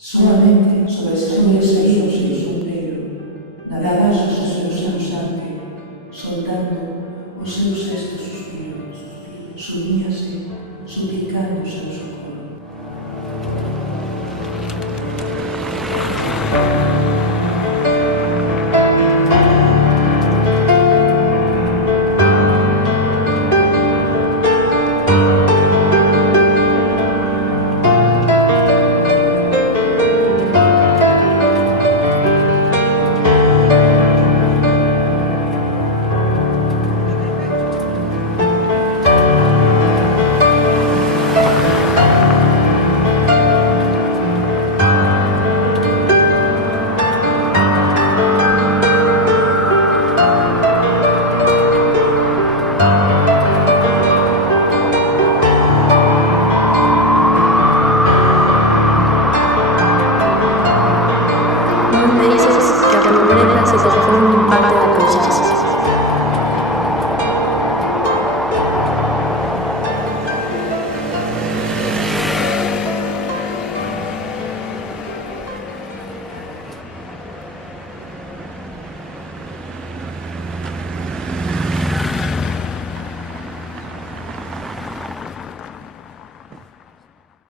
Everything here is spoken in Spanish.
Suavemente sobresaía o seu sombreiro, nadaba o seu constante, soltando os seus gestos suspiros, sumíase, suplicando o seu socorro. Non deixes que a pobreza se te forme parte da